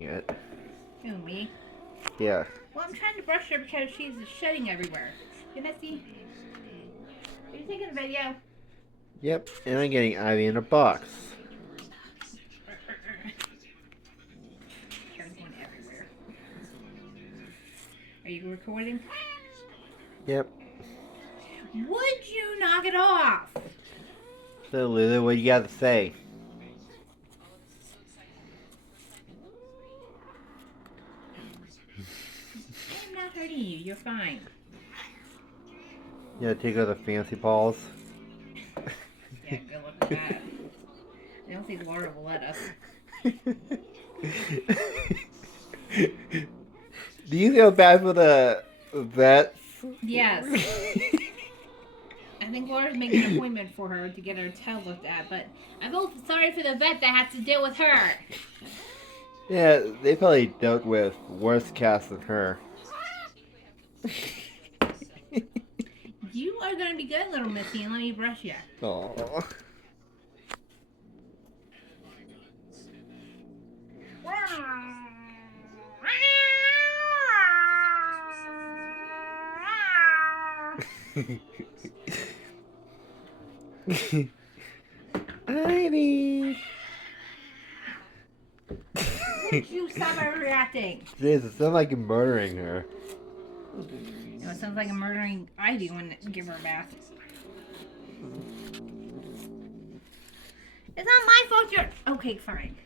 It. Who, me? Yeah. Well, I'm trying to brush her because she's shedding everywhere. Hey, Missy, are you taking a video? Yep. And I'm getting Ivy in a box. Hair's going everywhere. Are you recording? Yep. Would you knock it off? So Lulu, what you got to say? I'm not hurting you. You're fine. Yeah, take out the fancy balls. Yeah, good luck with that. I don't think Laura will let us. Do you feel bad for the vets? Yes. I think Laura's making an appointment for her to get her tail looked at, but I feel sorry for the vet that has to deal with her. Yeah, they probably dealt with worse cats than her. You are going to be good, little Missy, and let me brush you. Aww. Ivy! Would you stop overreacting? Jesus, it sounds like you're murdering her. You know, it sounds like I'm murdering Ivy when I give her a bath. It's not my fault you're... Okay, fine.